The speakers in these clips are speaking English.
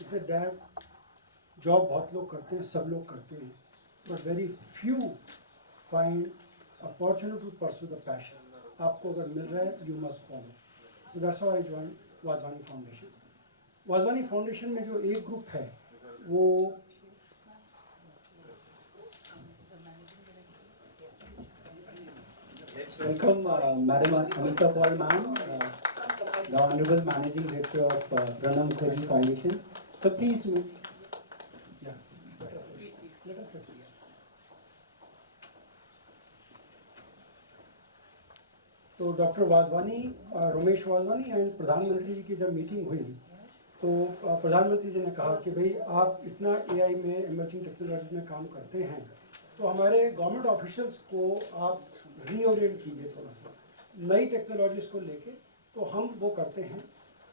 इसे dad job बहुत लोग करते हैं, सब लोग करते हैं, but very few find opportunity to pursue the passion. आपको अगर मिल रहा है, you must follow. So that's why I join Wadhwani Foundation. Wadhwani Foundation में जो एक ग्रुप है वो welcome Madam Omita ma'am, the Honorable Managing Director of Pranab Mukherjee Foundation. So please, yeah, let us have. तो डॉक्टर वाधवानी, रमेश वाधवानी एंड प्रधानमंत्री जी की जब meeting हुई तो प्रधानमंत्री जी ने कहा कि भाई आप इतना एआई में, इमर्जिंग टेक्नोलॉजी में काम करते हैं, तो हमारे गवर्नमेंट ऑफिशियल्स को आप रीओरिएंट कीजिए थोड़ा सा नई टेक्नोलॉजीज़ को लेके। तो हम वो करते हैं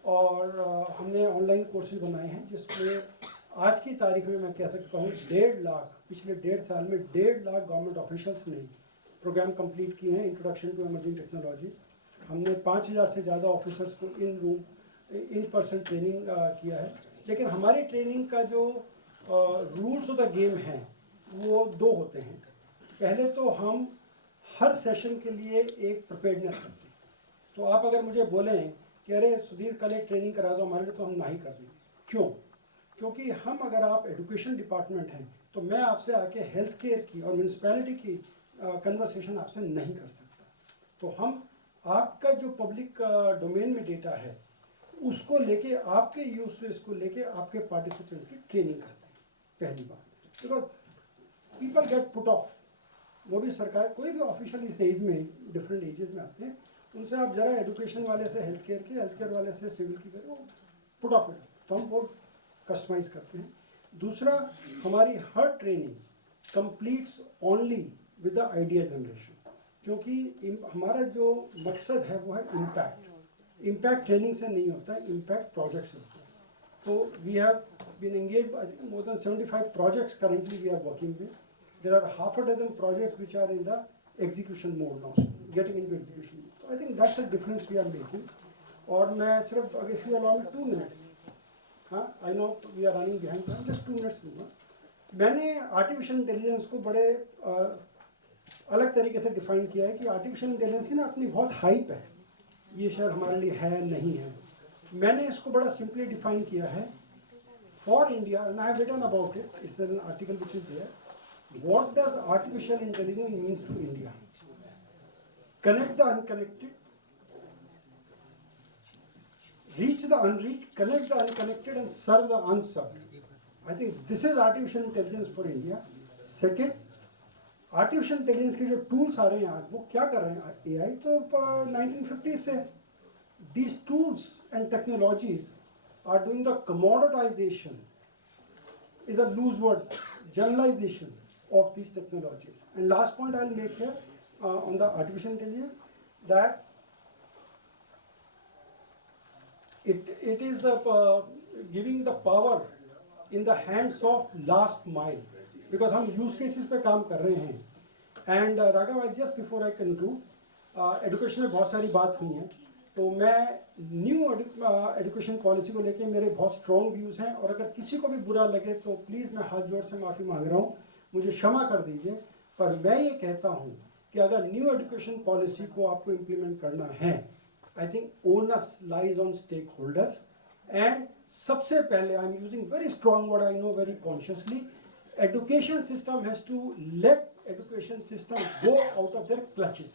और हमने ऑनलाइन कोर्सेज बनाए हैं जिसमें आज की तारीख में मैं कह सकता हूँ 1.5 लाख, पिछले 1.5 साल में 1.5 लाख गवर्नमेंट ऑफिशियल्स ने प्रोग्राम कंप्लीट किए हैं, इंट्रोडक्शन टू इमर्जिंग टेक्नोलॉजी। हमने 5000 से ज़्यादा ऑफिसर्स को इन पर्सन ट्रेनिंग किया है। लेकिन हमारी ट्रेनिंग का जो रूल्स ऑफ द गेम हैं वो 2 होते हैं। पहले तो हम हर सेशन के लिए एक प्रिपेयर्डनेस करते हैं। तो आप अगर मुझे बोलें कि अरे सुधीर कल एक ट्रेनिंग करा दो हमारे लिए, तो हम ना ही कर देंगे। क्यों? क्योंकि हम, अगर आप एजुकेशन डिपार्टमेंट हैं, तो मैं आपसे आके हेल्थ केयर की और म्यूनसिपैलिटी की कन्वर्सेशन आपसे नहीं कर सकता। तो हम आपका जो पब्लिक डोमेन में डेटा है उसको लेके, आपके यूज को लेके आपके पार्टिसिपेंट्स की ट्रेनिंग करते हैं। पहली बात, because people get put off, वो भी सरकार, कोई भी ऑफिशियल इस एज में, डिफरेंट एजेस में आते हैं, उनसे आप जरा एजुकेशन वाले से हेल्थ केयर वाले से सिविल की करें, वो पुट ऑफ हो जाते हैं। तो हम वो कस्टमाइज करते हैं। दूसरा, हमारी हर training completes only with the idea generation, क्योंकि हमारा जो मकसद है वो है इम्पैक्ट। इम्पैक्ट ट्रेनिंग से नहीं होता है, इम्पैक्ट प्रोजेक्ट से होता है। तो we have been engage more than 75 projects currently we are working with. There are half a dozen projects which are in the execution mode now, so getting into execution mode. So I think that's the difference we are making. और मैं सिर्फ, अगर if you allow me 2 minutes, हाँ, I know we are running behind time, just 2 minutes दूँगा। मैंने artificial intelligence को बड़े अलग तरीके से डिफाइन किया है कि आर्टिफिशियल इंटेलिजेंस की ना अपनी बहुत हाइप है, ये शायद हमारे लिए है नहीं है। मैंने इसको बड़ा सिंपली डिफाइन किया है for India, and I have written about it, it's an article which is there. What does artificial intelligence means to India? Connect the unconnected, reach the unreached, connect the unconnected and serve the unserved. I think this is artificial intelligence for India. Second, artificial intelligence के जो tools आ रहे हैं आज, वो क्या कर रहे हैं? AI तो 1950 से, these tools and technologies are doing the commoditization, is a loose word, generalization of these technologies. And last point I'll make here on the artificial intelligence, that it is giving the power in the hands of last mile, because हम use cases पे काम कर रहे हैं। And Raghav, just before I conclude, education में बहुत सारी बात हुई हैं, तो मैं न्यू एजुकेशन पॉलिसी को लेके मेरे बहुत स्ट्रॉन्ग व्यूज़ हैं, और अगर किसी को भी बुरा लगे तो प्लीज़ मैं हाथ जोड़ से माफ़ी मांग रहा हूँ, मुझे क्षमा कर दीजिए। पर मैं ये कहता हूँ कि अगर न्यू एजुकेशन पॉलिसी को आपको इम्प्लीमेंट करना है, I think onus lies on stakeholders. And सबसे पहले, I am using very strong word, I know very consciously, education system has to let education system go out of their clutches.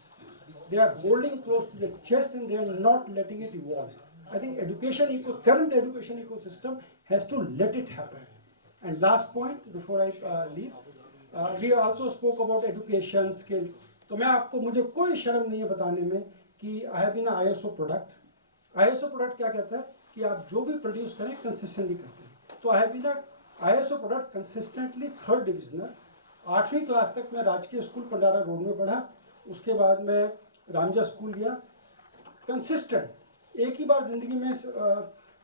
They are holding close to their chest and they are not letting it evolve. I think current education ecosystem has to let it happen. And last point before I leave, we also spoke about education skills. तो मैं आपको, मुझे कोई शर्म नहीं है बताने में कि I have been an ISO product. ISO product क्या कहता है कि आप जो भी प्रोड्यूस करें कंसिस्टेंटली करते हैं। तो I have been a ISO product consistently 3rd divisioner. 8वीं क्लास तक मैं राजकीय स्कूल पंडारा रोड में पढ़ा, उसके बाद मैं रामजा स्कूल गया, कंसिस्टेंट। एक ही बार ज़िंदगी में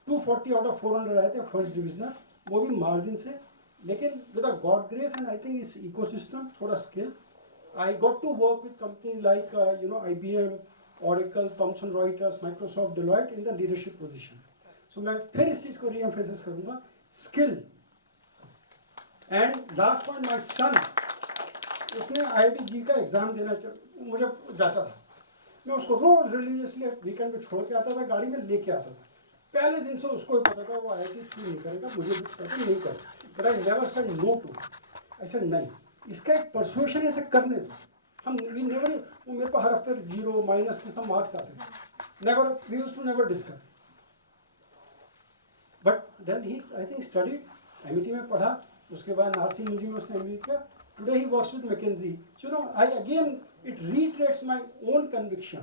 240 आउट ऑफ 400 आए थे, 1st डिविजनर, वो भी मार्जिन से। लेकिन with a god grace and I think इस इकोसिस्टम थोड़ा skill, I got to work with company like IBM, Oracle, Thomson Reuters, Microsoft, Deloitte in the leadership position. So मैं फिर इस चीज़ को री एम्फेसिस करूँगा, skill. And last point, my son, उसने IIT का एग्ज़ाम देना मुझे जाता था, मैं उसको रोज रिलीजियसली वीकेंड पे छोड़ के आता था, गाड़ी में लेके आता था। पहले दिन से उसको पता था वो IIT नहीं करेगा, मुझे भी पता था नहीं करेगा, but I never said no to. I said नहीं, इसका एक परसुएशन ऐसे करने दो। हम वी नेवर, वो मेरे को हर हफ्ते 0 माइनस के सब मार्क्स आते थे, never, we used to never discuss. But then he I think studied, MIT में पढ़ा, उसके बाद नार्सिंग इंजीनियरिंग में उसने MBA किया। Today he works with McKinsey. So, you know, it reiterates my own conviction.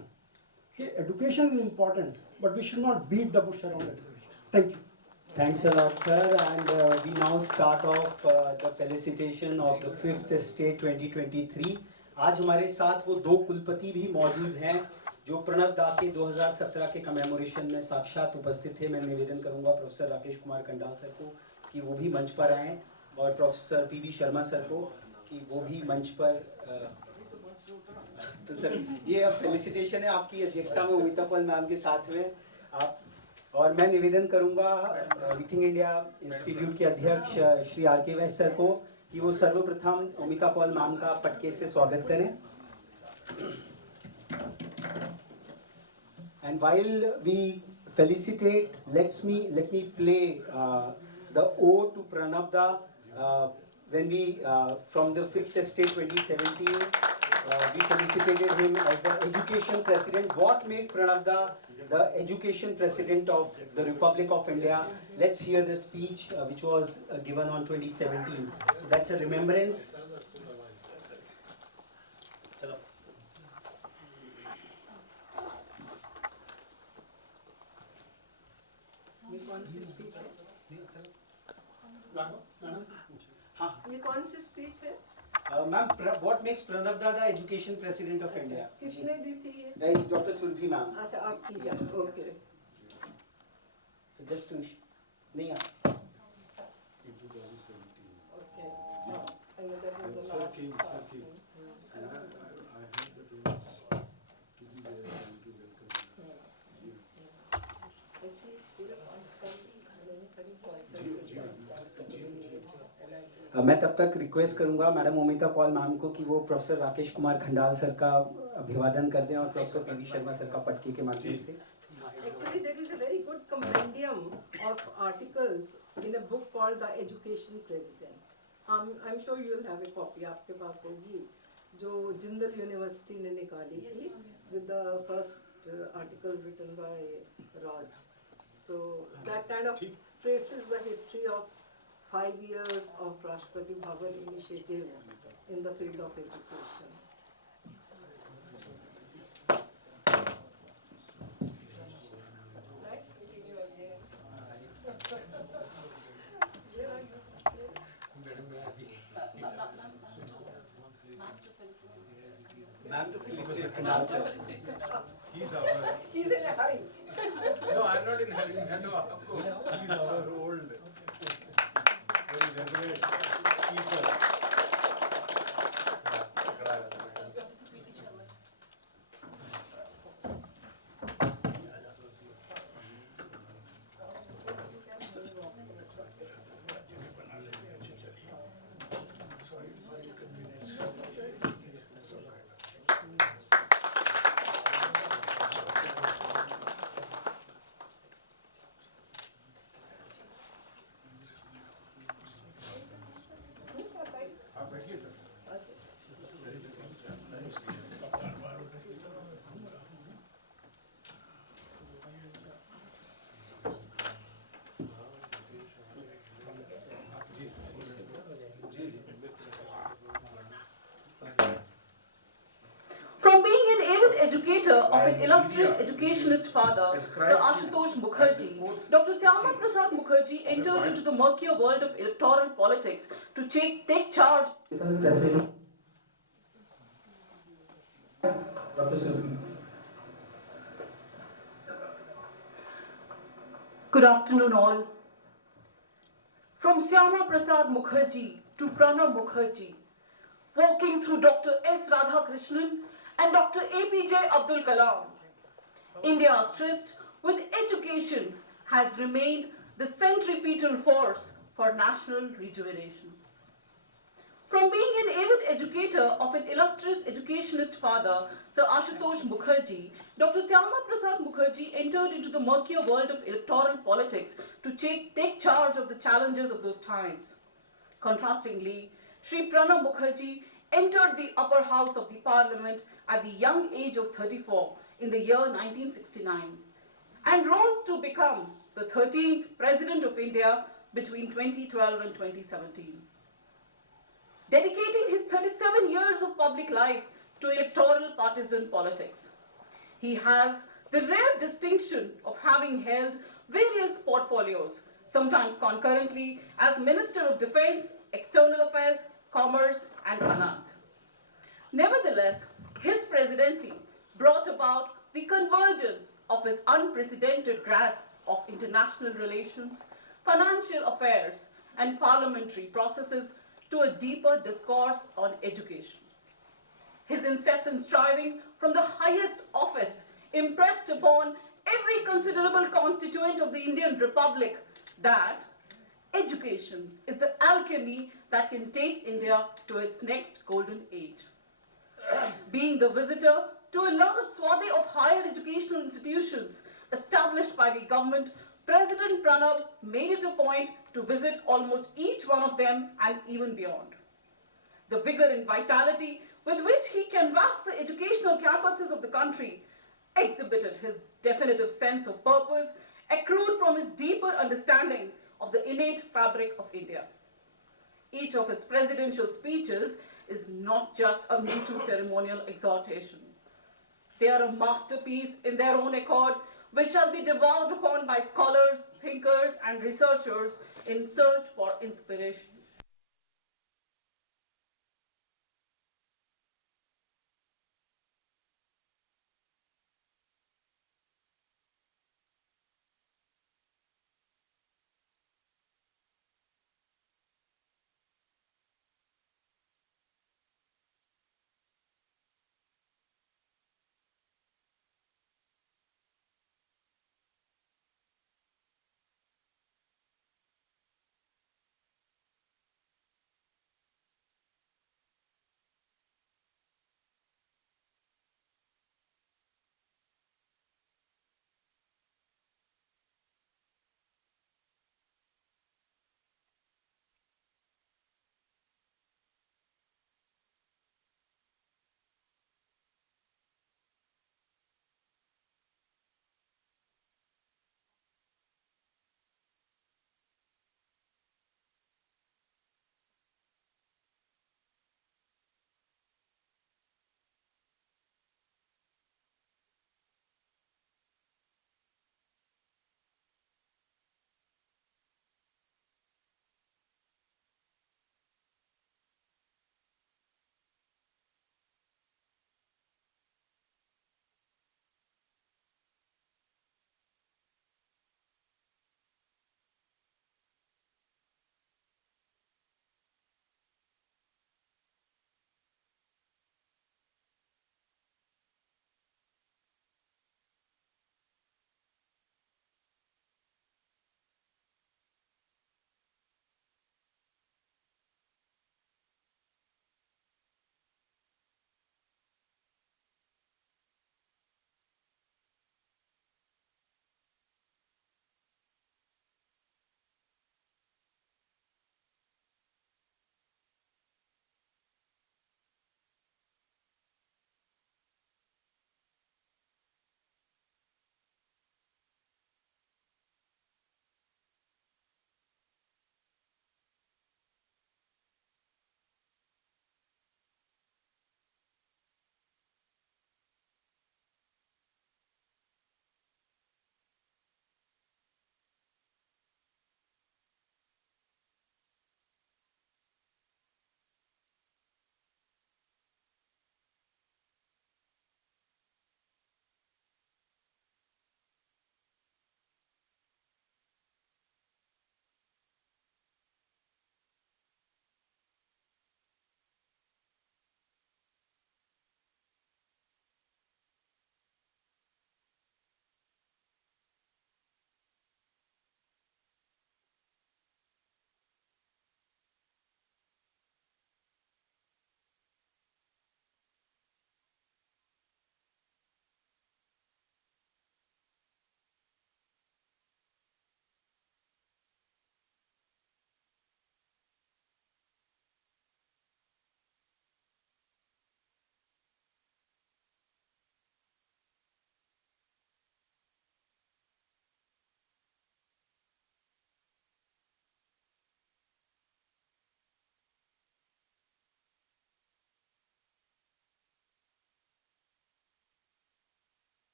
Okay, education is important, but we should not beat the bush around education. Thank you. Thanks a lot, sir. And we now start off the felicitation of the 5th State 2023. आज हमारे साथ वो दो कुलपति भी मौजूद हैं जो प्रणब दा के 2017 के कमेमोरेशन में साक्षात उपस्थित थे। मैं निवेदन करूंगा प्रोफेसर राकेश कुमार खंडाल सर को कि वो भी मंच पर आएँ, और प्रोफेसर PB शर्मा सर को कि वो भी मंच पर। तो सर ये अब फेलिसिटेशन है आपकी अध्यक्षता में उमिता पॉल मैम के साथ में आप, और मैं निवेदन करूंगा रीथिंग इंडिया इंस्टीट्यूट के अध्यक्ष श्री RK वैश्य सर को कि वो सर्वप्रथम उमिता पॉल मैम का पटके से स्वागत करें। And while we felicitate, let me play the ode to Pranab da. When we, from the 5th Estate 2017, we felicitated him as the education president. What made Pranab da the education president of the Republic of India? Let's hear the speech which was given on 2017. So that's a remembrance. Chalo. ये कौन सी speech है? Ma'am, what makes Pranab da the education president of India? किसने दी थी ये? Dr. Surabhi ma'am. अच्छा, आप की है, ओके। So just to नहीं आ। Okay. And that was the last part. Actually, पूरा concept मैंने करीब मैं तब तक रिक्वेस्ट करूंगा मैडम उमिता पॉल मैम को कि वो प्रोफेसर राकेश कुमार खंडाल सर का अभिवादन कर दें और प्रोफेसर PB शर्मा सर का पटके के माध्यम से। Actually, there is a very good compendium of articles in a book called The Education President. I'm sure you will have a copy. आपके पास होगी, जो जिंदल यूनिवर्सिटी ने निकाली थी, with the first article written by Raj. So that kind of traces the history of 5 years of Rashtrapati Bhavan initiatives in the field of education. Nice meeting you again. Where are you? Ma'am तो felicitate Khandal sir. He's in a hurry. No, I'm not in hurry. No, of course. He's our old, very reverend speaker. From being an avid educator of an illustrious educationist father, Sir Ashutosh Mukherjee, Dr. Syama Prasad Mukherjee entered into the murkier world of electoral politics to take charge. Dr. Surabhi. Good afternoon all. From Syama Prasad Mukherjee to Pranab Mukherjee, walking through Dr. S. Radhakrishnan and Dr. APJ Abdul Kalam, India's tryst with education has remained the centripetal force for national rejuvenation. From being an avid educator of an illustrious educationist father, Sir Ashutosh Mukherjee, Dr. Syama Prasad Mukherjee entered into the murkier world of electoral politics to take charge of the challenges of those times. Contrastingly, Shri Pranab Mukherjee entered the upper house of the parliament at the young age of 34 in the year 1969 and rose to become the 13th President of India between 2012 and 2017. Dedicating his 37 years of public life to electoral partisan politics, he has the rare distinction of having held various portfolios, sometimes concurrently as Minister of Defense, External Affairs, Commerce and Finance. Nevertheless, his presidency brought about the convergence of his unprecedented grasp of international relations, financial affairs, and parliamentary processes to a deeper discourse on education. His incessant striving from the highest office impressed upon every considerable constituent of the Indian Republic that education is the alchemy that can take India to its next golden age. Being the visitor to a large swath of higher educational institutions established by the government, President Pranab made it a point to visit almost each one of them and even beyond. The vigor and vitality with which he canvassed the educational campuses of the country exhibited his definitive sense of purpose accrued from his deeper understanding of the innate fabric of India. Each of his presidential speeches is not just a meeting ceremonial exhortation. They are a masterpiece in their own accord, which shall be devolved upon by scholars, thinkers, and researchers in search for inspiration.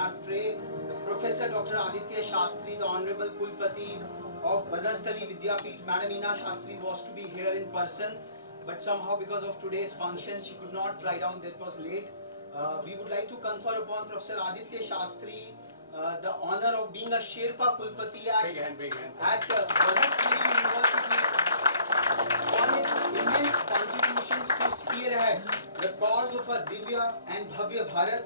our fray. Professor Dr. Aditya Shastri, the Honorable Kulpati of Banasthali Vidyapeeth. Madam Ina Shastri was to be here in person, but somehow because of today's function, she could not fly down, that was late. We would like to confer upon Professor Aditya Shastri the honor of being a Sherpa Kulpati at Banasthali University for his immense contributions to spearhead the cause of a Divya and Bhavya Bharat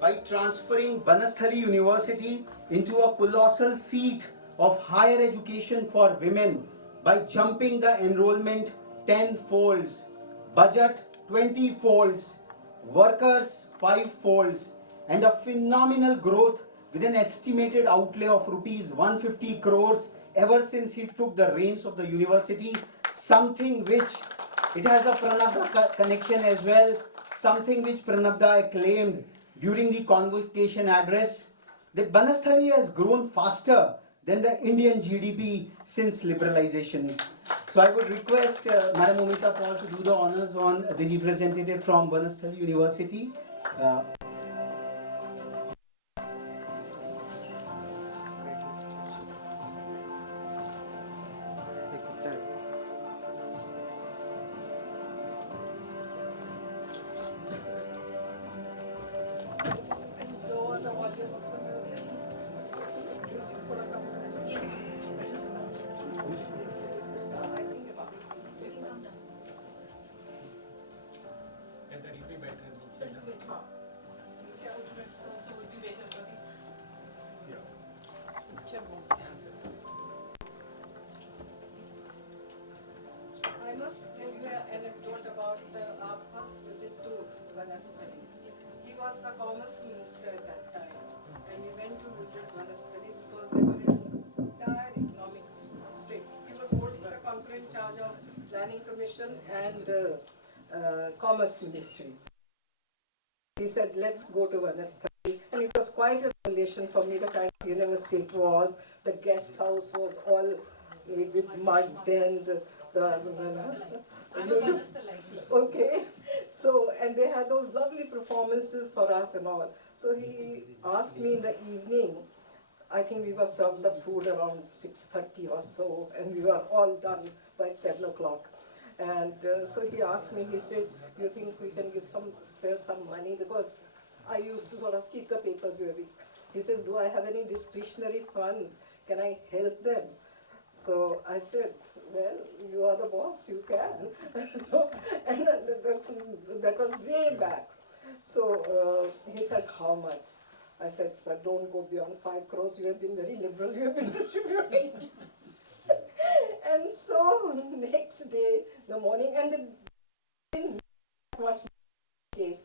by transferring Banasthali University into a colossal seat of higher education for women by jumping the enrollment 10 folds, budget 20 folds, workers 5 folds, and a phenomenal growth with an estimated outlay of rupees 150 crores ever since he took the reins of the university, something which it has a Pranab connection as well, something which Pranab acclaimed during the convocation address, that Banasthali has grown faster than the Indian GDP since liberalization. So I would request Madam Omita Paul to do the honors on the representative from Banasthali University. Lower the volume of the music. Just put a couple of minutes. Yes. I think about it. Yeah, that will be better. हाँ. So would be better for you. I must tell you an anecdote about our first visit to Banasthali. He was the commerce minister at that time, and we went to visit Banasthali because they were in dire economic straits. He was holding the concurrent charge of Planning Commission and Commerce Ministry. He said, let's go to Banasthali, and it was quite a revelation for me, the kind of university it was. The guest house was all made with mud and okay, so, and they had those lovely performances for us and all. So he asked me in the evening, I think we were served the food around 6:30 or so, and we were all done by 7 o'clock. And so he asked me, he says, you think we can spare some money? Because I used to sort of keep the papers very. He says, do I have any discretionary funds? Can I help them? So I said, well, you are the boss, you can. And that was way back. So he said, how much? I said, sir, don't go beyond 5 crores. You have been very liberal, you have been distributing. And so next day, the morning, and they didn't much case.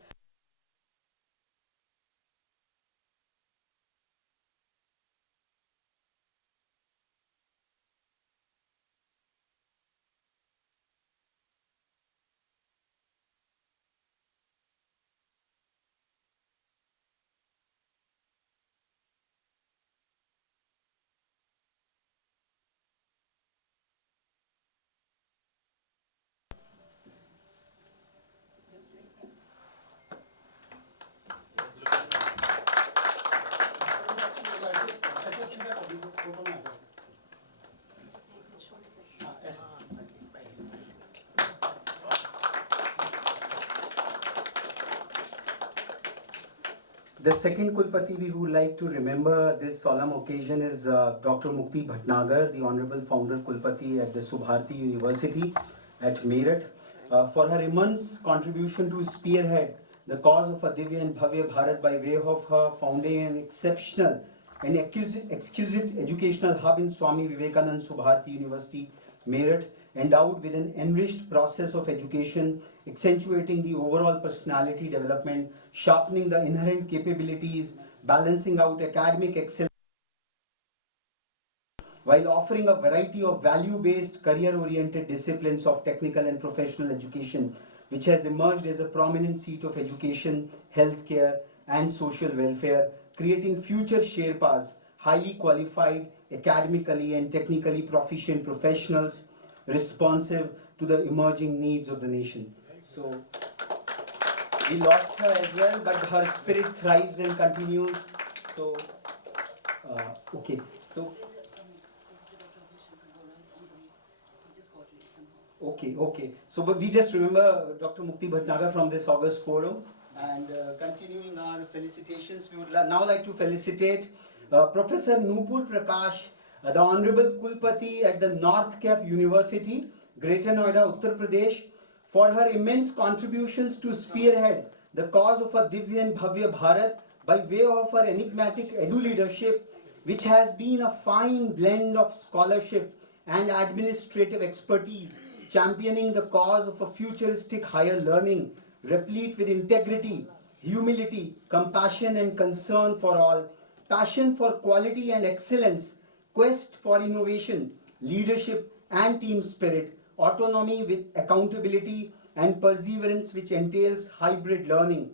The second Kulpati we would like to remember this solemn occasion is Dr. Mukti Bhatnagar, the Honorable Founder Kulpati at the Subharti University at Meerut, for her immense contribution to spearhead the cause of a Divya and Bhavya Bharat by way of her founding an exceptional and exquisite educational hub in Swami Vivekanand Subharti University, Meerut, endowed with an enriched process of education, accentuating the overall personality development, sharpening the inherent capabilities, balancing out academic excellence, while offering a variety of value-based, career-oriented disciplines of technical and professional education, which has emerged as a prominent seat of education, healthcare, and social welfare, creating future Sherpas, highly qualified, academically and technically proficient professionals, responsive to the emerging needs of the nation. So, we lost her as well, but her spirit thrives and continues. So, okay, so. Okay. So, but we just remember Dr. Mukti Bhatnagar from this August forum, and continuing our felicitations, we would now like to felicitate Professor Nupur Prakash, the Honorable Kulpati at the North Cap University, Greater Noida, Uttar Pradesh, for her immense contributions to spearhead the cause of a Divya and Bhavya Bharat by way of her enigmatic edu leadership, which has been a fine blend of scholarship and administrative expertise, championing the cause of a futuristic higher learning, replete with integrity, humility, compassion and concern for all, passion for quality and excellence, quest for innovation, leadership and team spirit, autonomy with accountability and perseverance which entails hybrid learning,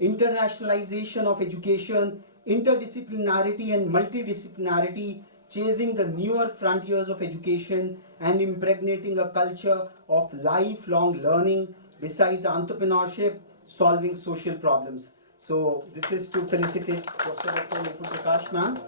internationalization of education, interdisciplinarity and multidisciplinarity, chasing the newer frontiers of education and impregnating a culture of lifelong learning besides entrepreneurship, solving social problems. So this is to felicitate Professor Dr. Nupur Prakash, ma'am.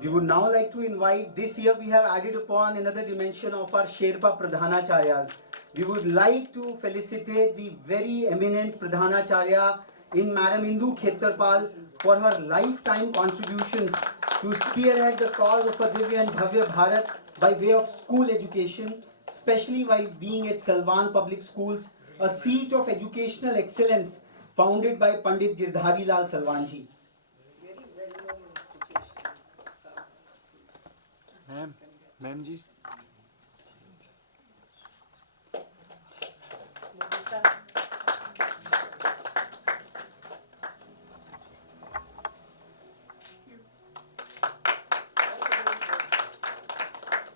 We would now like to invite, this year we have added upon another dimension of our Sherpa Pradhanacharyas. We would like to felicitate the very eminent Pradhanacharya in Madam Indu Khetarpal for her lifetime contributions to spearhead the cause of a Divya and Bhavya Bharat by way of school education, especially while being at Salvan Public Schools, a seat of educational excellence founded by Pandit Girdhari Lal Salwanji. Very well-known institution. Some schools. Ma'am ji.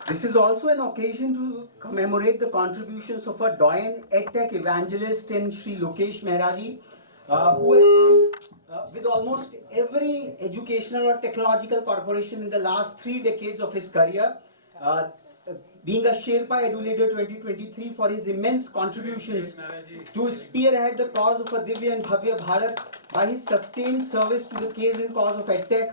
This is also an occasion to commemorate the contributions of a doyen EdTech evangelist in Shri Lokesh Mehraji, who has with almost every educational or technological corporation in the last 3 decades of his career, being a Sherpa Edu Leader 2023 for his immense contributions to spearhead the cause of a Divya and Bhavya Bharat by his sustained service to the case and cause of EdTech.